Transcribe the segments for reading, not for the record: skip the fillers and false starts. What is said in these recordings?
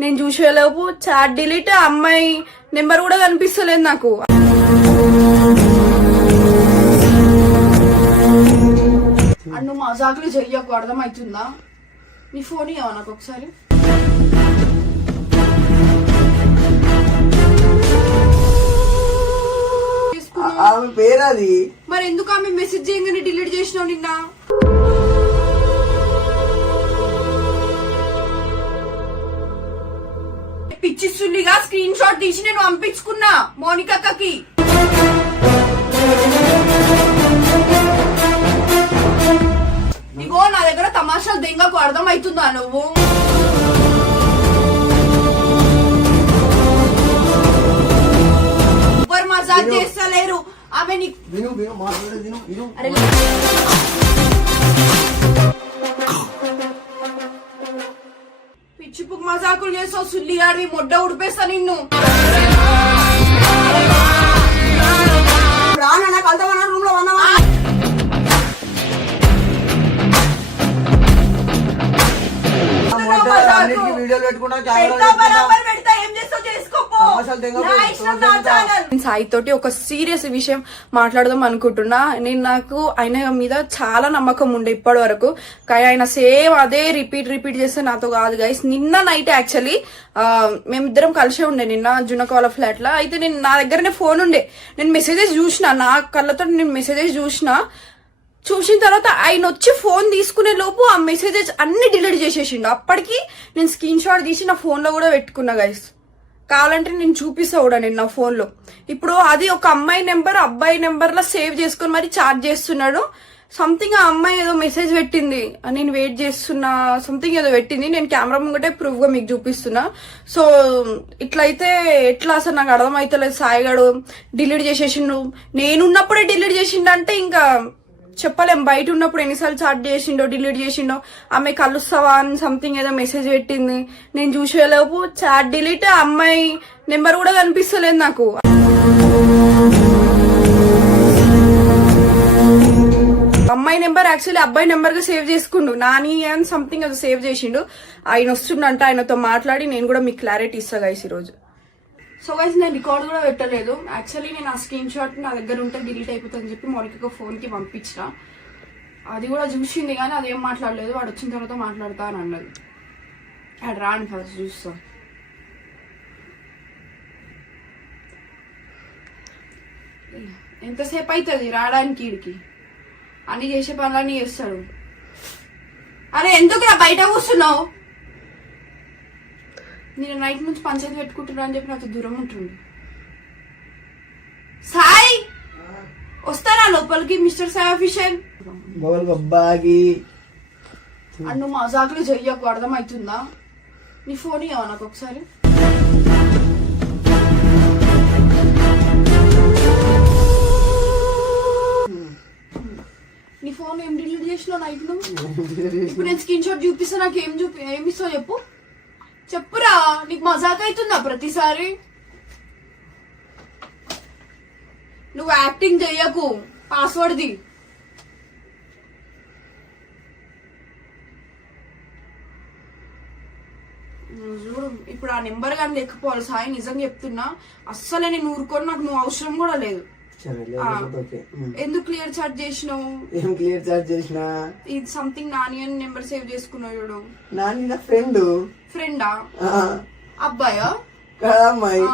నేను చూసేలోపు chat delete, అమ్మాయి number కూడా కనిపిస్తలేదు నాకు. అన్ను మజాకులు చెయ్యకు, అర్థమవుతుందా? నీ ఫోన్ ఇవ్వ నాకు ఒకసారి. ఆమె పేరు అది. మరి ఎందుకు ఆమె మెసేజ్ చేయగానే డిలీట్ చేసినావు నిన్న? పిచ్చిస్తుల్లిగా స్క్రీన్ షాట్ తీసి నేను పంపించుకున్నా మోనికక్కకి. ఇగో నా దగ్గర తమాషాలు దెంగకు, అర్థం అవుతుందా నువ్వు? ఎవరు మజాక్ చేస్తలేరు. ఆమె పిచ్చిపుక్ మజాకులు చేస్తావు సుల్లిగాడివి, మొడ్డ ఉడిపేస్తా నిన్ను. రానా నాకు వెళ్తామన్నా రూమ్ లో ఉన్నావా? వీడియోలు పెట్టుకుంటా సాయి తోటి ఒక సీరియస్ విషయం మాట్లాడదాం అనుకుంటున్నా. నేను నాకు ఆయన మీద చాలా నమ్మకం ఉండే ఇప్పటి వరకు, కానీ ఆయన సేమ్ అదే రిపీట్ చేస్తే నాతో కాదు గైస్. నిన్న నైట్ యాక్చువల్లీ మేమిద్దరం కలిసే ఉండే నిన్న జునక వాళ్ళ ఫ్లాట్ లో. అయితే నేను నా దగ్గరనే ఫోన్ ఉండే, నేను మెసేజెస్ చూసిన, నా కళ్ళతో నేను మెసేజెస్ చూసిన తర్వాత ఆయన వచ్చి ఫోన్ తీసుకునే లోపు ఆ మెసేజెస్ అన్ని డిలీట్ చేసేసిండు. అప్పటికి నేను స్క్రీన్ షాట్ తీసి నా ఫోన్ లో కూడా పెట్టుకున్నా గైస్. కావాలంటే నేను చూపిస్తా కూడా నేను నా ఫోన్ లో. ఇప్పుడు అది ఒక అమ్మాయి నెంబర్ అబ్బాయి నెంబర్ లో సేవ్ చేసుకుని మరి చాట్ చేస్తున్నాడు. సంథింగ్ ఆ అమ్మాయి ఏదో మెసేజ్ పెట్టింది, నేను వెయిట్ చేస్తున్నా, సంథింగ్ ఏదో పెట్టింది. నేను కెమెరా ముంగటే ప్రూఫ్ గా మీకు చూపిస్తున్నా. సో ఇట్లయితే ఎట్లా అసలు నాకు అర్థమైతలేదు. సాయిగాడు డిలీట్ చేసేసిండు, నేనున్నప్పుడే డిలీట్ చేసిండు అంటే ఇంకా చెప్పలేం. బయట ఉన్నప్పుడు ఎన్నిసార్లు చాట్ చేసిండో, డిలీట్ చేసిండో. ఆమె కలుస్తావా అని సంథింగ్ ఏదో మెసేజ్ పెట్టింది, నేను చూసేలోపు చాట్ డిలీట్, అమ్మాయి నెంబర్ కూడా కనిపిస్తలేదు నాకు. అమ్మాయి నెంబర్ యాక్చువల్లీ అబ్బాయి నెంబర్ గా సేవ్ చేసుకుండు, నాని అని సంథింగ్ అది సేవ్ చేసిండు. ఆయన వస్తుండంట, ఆయనతో మాట్లాడి నేను కూడా మీకు క్లారిటీ ఇస్తా గైస్ ఈరోజు. సో గైస్ నేను రికార్డ్ కూడా పెట్టలేదు. యాక్చువల్లీ నేను ఆ స్క్రీన్ షాట్ నా దగ్గర ఉంటే డిలీట్ అయిపోతుందని చెప్పి మౌలిక ఫోన్ కి పంపించిన. అది కూడా చూసింది కానీ అదేం మాట్లాడలేదు. వాడు వచ్చిన తర్వాత మాట్లాడతా అని అన్నది. అది రాని ఫస్ట్ చూస్తా. ఎంతసేపు అవుతుంది రావడానికి? ఈడికి అన్ని చేసే పనులన్నీ చేస్తాడు. అరే ఎందుకు రా బయట కూర్చున్నావు? నేను నైట్ నుంచి పంచాయతీ పెట్టుకుంటున్నా అని చెప్పి నాతో దూరం ఉంటుంది. సాయి వస్తారా లోపలికి? మిస్టర్ సాయి అఫీషియల్ అన్ను మజాకులు చెయ్యకు, అర్థమవుతుందా? నీ ఫోన్ ఇవ్వ నాకు ఒకసారి. నీ ఫోన్ ఏం డిలీట్ చేసినావు నైట్ నువ్వు? ఇప్పుడు నేను స్క్రీన్ షాట్ చూపిస్తా, నాకు ఏమిస్తావు చెప్పు. చెప్పురా, నీకు మజాక్ అవుతుందా ప్రతిసారి? నువ్వు యాక్టింగ్ చెయ్యకు, పాస్వర్డ్ ది. చూడు ఇప్పుడు ఆ నెంబర్ కానీ లేకపోవాలి సాయి, నిజంగా చెప్తున్నా. అస్సలే నేను ఊరుకొని, నాకు నువ్వు అవసరం కూడా లేదు. ఎందుకు క్లియర్ చాట్ చేసినావు? ఏం క్లియర్ చాట్ చేసినా? ఇది సంథింగ్ నాని అని నెంబర్ సేవ్ చేసుకున్నావు చూడు. నాని నా ఫ్రెండ్. ఫ్రెండా? అబ్బాయా? అమ్మాయి.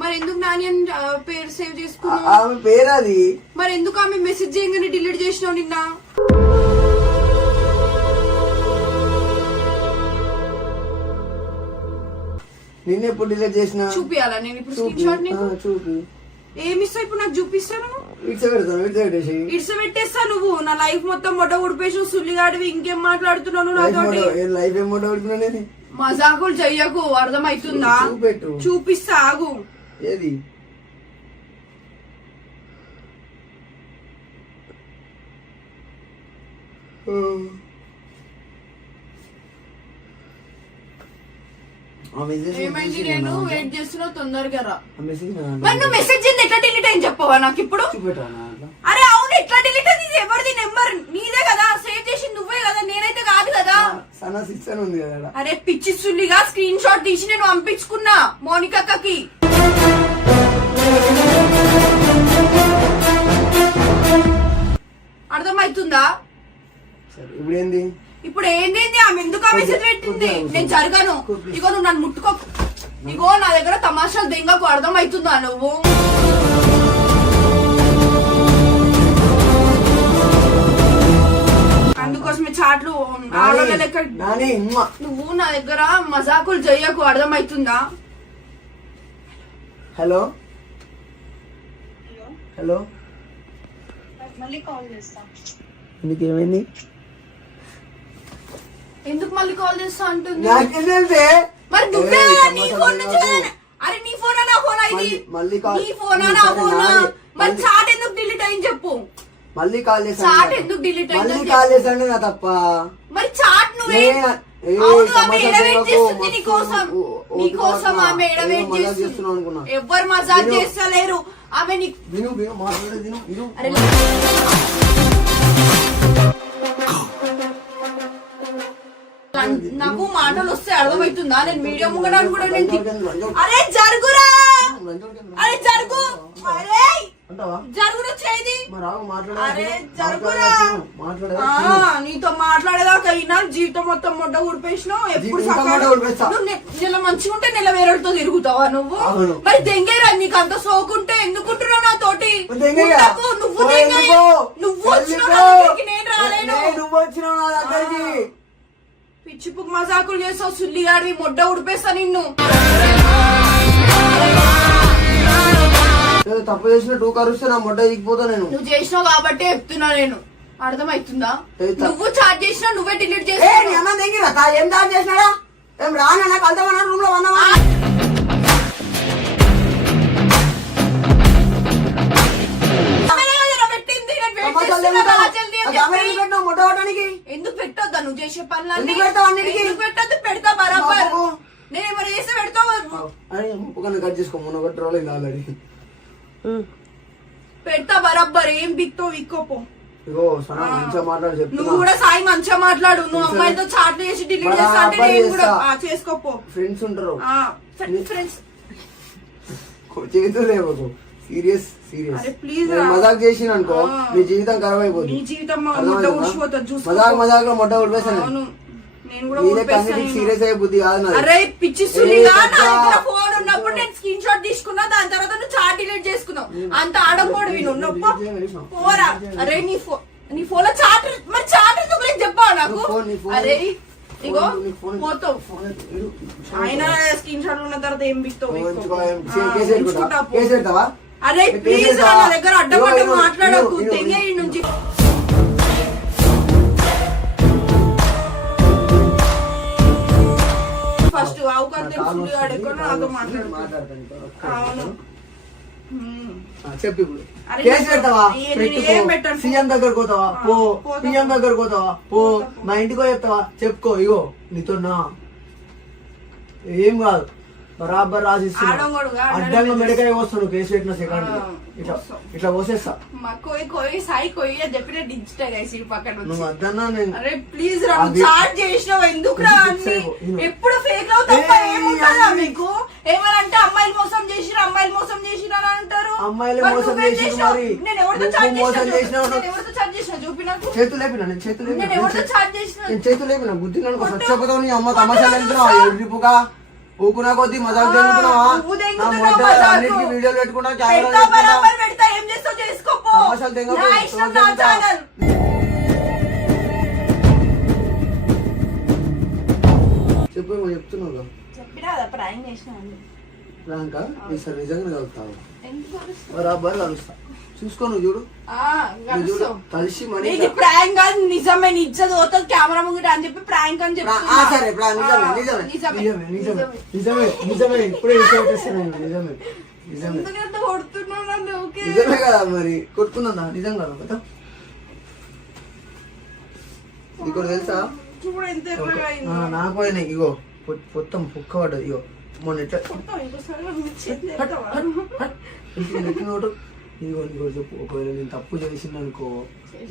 మరి ఎందుకు నాని అని పేరు సేవ్ చేసుకున్నావు? ఆమె పేరు అది. మరి ఎందుకు ఆమె మెసేజ్ చేయగానే డిలీట్ చేసినావు నిన్న? నిన్న ఎప్పుడు డిలీట్ చేసినా? చూపియాలా నేను ఇప్పుడు స్క్రీన్ షాట్ నీకు? చూపి. ఏమిస్తా ఇప్పుడు నాకు చూపిస్తాను? ఇట్స్ పెట్టేస్తా. నువ్వు నా లైఫ్ మొత్తం మొట్ట ఉడిపేసి సుల్లిగాడివి, ఇంకేం మాట్లాడుతున్నాను నాతోటి? లైఫ్ ఏం మొట్ట ఉడిపినా? మజాకులు చెయ్యకు, అర్థమవుతుందా? చూపిస్తా ఆగు. ఏది? ఏమైంది? నేను వెయిట్ చేస్తున్నా, తొందరగా రా. మరి నువ్వు మెసేజ్ ఎట్లా డిలీట్ అయింది చెప్పవా నాకు ఇప్పుడు? అరే అవును, ఎట్లా డిలీట్ అయింది? ఎవరిది నెంబర్? నీదే కదా, సేవ్ చేసింది నువ్వే కదా, నేనైతే కాదు కదా. సన్న సిస్టర్ ఉంది కదా. అరే పిచ్చిస్తుల్లిగా స్క్రీన్ షాట్ తీసి నేను పంపించుకున్నా మోనికక్కకి. అర్థమవుతుందా? ఇప్పుడు ఏంది? ఇప్పుడు ఏంది? ఆమె ఎందుకు ఆ మెసేజ్ పెట్టింది? నేను జరగను. ఇగో నువ్వు నన్ను ముట్టుకో. ఇగో నా దగ్గర తమాషాలు దెంగకు. అర్థమవుతుందా నువ్వు? అందుకోసమే చాట్లు ఆడోళ్ళ లెక్క నువ్వు నా దగ్గర మజాకులు చెయ్యకు. అర్థమవుతుందా? హలో హలో, మళ్ళీ కాల్ చేస్తా. నీకేమైంది? ఎందుకు మళ్ళీ కాల్ చేస్తా అంటుంది? మరి నువ్వే నీ ఫోన్ నుంచి కదా. అరే నీ ఫోనా నా ఫోనా ఇది? నీ ఫోనా నా ఫోనా? మరి చాట్ ఎందుకు డిలీట్ అయింది చెప్పు. మళ్ళీ కాల్ చేసా. చాట్ ఎందుకు డిలీట్ అయింది? మళ్ళీ కాల్ చేసాను నా తప్ప. మరి చాట్ నువ్వే ఆమె ఎడవేట్ చేస్తుంది నీకోసం. నీకోసం ఆమె ఎడవేట్ చేస్తుంది. ఎవ్వరు మజాక్ చేస్తలేరు. ఆమె విను విను మాట్లాడేది విను. అరే నాకు మాటలు వస్తే అర్థమవుతుందా? నేను మీడియా ముంగడానికి కూడా నేను అరే జరుగురా. అరే జరుగు. అరే జరుగురా చేది. అరే జరుగురా. నీతో మాట్లాడేదాకా అయినా జీవితం మొత్తం మొడ్డ ఊడిపేసినావు. ఎప్పుడు నెల మంచిగా ఉంటే నెల వేరేతో తిరుగుతావా నువ్వు? మరి దెంగేరా నీకు అంత సోకుంటే ఎందుకుంటున్నావు నాతోటి? నువ్వు నువ్వు వచ్చినావు, నేను రాలేను. పిచ్చిపు మజాకులు చేసావు సుల్లిగాడి. మొడ్డ ఉడిపేస్తా నిన్ను. తప్పు చేసిన 2 కరుస్తే నా మొడ్డ ఎగిపోతా. నేను నువ్వు చేసినావు కాబట్టి చెప్తున్నా నేను. అర్థమవుతుందా? నువ్వు చాట్ చేసినా నువ్వే డిలీట్ చేసినా. ఏం చాట్ చేసినాడా? ఏం రానా కలుతామన్నా రూమ్ లో ఉన్నావా? ఎందుకు పెట్టొద్దా నువ్వు చేసే పనులన్నీ? ఎందుకు పెట్టొద్దు? పెడతా బరాబర్. నేను ఎవరు చేస్తే పెడతావు. కట్ చేసుకో. మొన్న ఒకటి రాలేదు ఆల్రెడీ. పెడతా బరాబర్. ఏం బిక్తో విక్కోపో. ఇగో సనా మంచిగా మాట్లాడు చెప్తున్నా. నువ్వు కూడా సాయి మంచిగా మాట్లాడు. నువ్వు అమ్మాయితో చాట్ చేసి డిలీట్ చేస్తా అంటే నేను కూడా చేసుకోపో. ఫ్రెండ్స్ ఉంటారు. ఫ్రెండ్స్ చేతులు లేవు. Serious serious. అరే ప్లీజ్ మజాక్ చేసిన అనుకో నీ జీవితం ఖరాబ్ అయిపోతుంది. నీ జీవితం మొట్ట ఊడిపోతుంది. చూసుకో. మజాక్ లో మొట్ట ఊడిపేస్తాను. నేను కూడా సీరియస్ అయ్యే బుద్ధి కాదు. అరే పిచ్చి సులిగా నా దగ్గర ఫోన్ ఉన్నప్పుడు నేను స్క్రీన్ షాట్ తీసుకున్నా. దాని తర్వాత నువ్వు చాట్ డిలీట్ చేసుకున్నావు. అంత ఆడకూడదు విను. పోరా. అరే నీ ఫోన్ లో చాట్. మరి చాట్ గురించి చెప్పావు నాకు. అరే ఇగో పోతావు. ఆయన స్క్రీన్ షాట్ ఉన్న తర్వాత ఏం బిక్తావు? అరే ప్లీజ్ నా దగ్గర అడ్డపడ్డ మాట్లాడకు. తెంగే నుంచి ఫస్ట్ అవకాశం తెలుసు. నాతో మాట్లాడు. చెప్పు. కేసు పెడతావా? సీఎం దగ్గరకు పోతావా? పో. పిఎం దగ్గరకు పోతావా? పో. మా ఇంటికో చెప్తావా? చెప్పుకో. ఇగో నీతో నా ఏం కాదు. బరాబర్ రాసిస్తున్నా. అడ్డంగా మెడకాయ వస్తాడు. కేసు పెట్టిన సెకండ్ ఇట్లా పోసేస్తా. నువ్వు అద్దన్నా అరే ప్లీజ్ రా. చాట్ చేసినావు ఎందుకు రా? ఎప్పుడు ఫేక్ లవ్ తప్ప ఏముంటుందా మీకు? ఏమనంటే అమ్మాయిలు మోసం చేసిరా, అమ్మాయిలు మోసం చేసిరా అని అంటారు. అమ్మాయిలు మోసం చేసిన నేను ఎవరితో చాట్ చేసినా చూపి నాకు. చేతులు లేపినా? నేను చేతులు లేపినా? నేను ఎవరితో చాట్ చేసినా? నేను చేతులు లేపినా? బుద్ధి నన్ను స్వచ్ఛపోతావు. నీ అమ్మ తమాషాలు వెళ్తున్నావా? ఎర్రిపుగా ఊకునా కొద్ది మజాక్ జరుగుతున్నావా? అన్నిటికీ వీడియోలు పెట్టుకుంటా. తమాషాలు చెప్పు. చెప్తున్నావు ప్రాంక. ఈసారి నిజంగా కలుగుతావు. బరాబర్ కలుస్తా. చూసుకో. నువ్వు చూడు. కలిసి ప్రాంక్ కాదు నిజమే. నిజం పోతుంది కెమెరా ముందు అని చెప్పి ప్రాంక్ అని చెప్పి. సరే నిజమే నిజమే. ఇప్పుడే నిజమే నిజమే కదా. మరి కొట్టుకున్నా నిజం కదా. కదా ఇక్కడ తెలుసా? నాకు పోయినా. ఇగో మొత్తం పుక్క పడ్డది. ఇగో మొన్న ఎట్లా ఇదిగో నీకు చెప్పు, ఒకవేళ నేను తప్పు చేసింది అనుకో,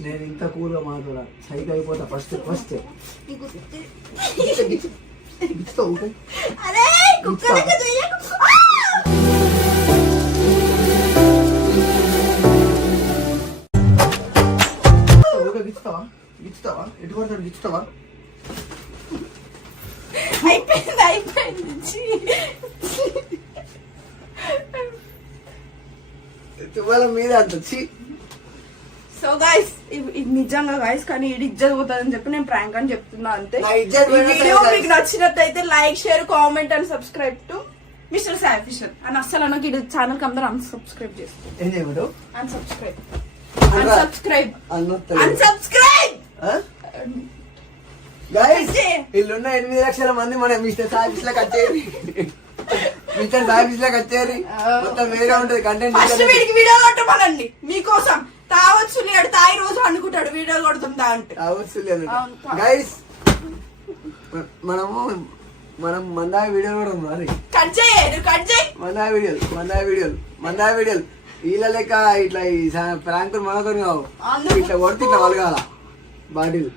నేను ఇంత కూల్గా మాట్లాడా సైకి అయిపోతా. ఫస్ట్ గిచ్చుతావా ఎటు పడతాడు గిచ్చుతావా? అయిపోయింది తువ్వాల మీద అంత సో గైస్ ఇది నిజంగా గైస్, కానీ ఇది ఇజ్జత్ పోతుందని చెప్పి నేను ప్రాంక్ అని చెప్తున్నా అంతే. నా ఇజ్జత్ ఈ వీడియో మీకు నచ్చినట్టయితే like, share, comment and subscribe to mister Sai official. అని అస్సలు నాకు ఇది ఛానల్ కి అందరూ అన్సబ్స్క్రైబ్ చేస్తారు. ఏం చేయమంటావు? అన్సబ్స్క్రైబ్ గైస్ ఇల్లున్న 8 లక్షల మంది మన మిస్టర్ సాయిస్ లకు వచ్చేది, మిస్టర్ సాయిస్ లకు వచ్చేది మొత్తం వేరే ఉంటది కంటెంట్. ఫస్ట్ వీడికి వీడియో కొట్టమనండి మీకోసం. తావచ్చు లేడు తాయి రోజు అనుకుంటాడు వీడియో కొడుతుందా అంటే. గైస్ మనం మందా వీడియోలు కూడా ఉంది మరి. కట్ చేయి మందా వీడియోలు వీళ్ళ లెక్క ఇట్లా ఈ ప్రాంకులు మనతో కావు. ఇట్లా కొడితే ఇట్లా వలగాల బాటిల్.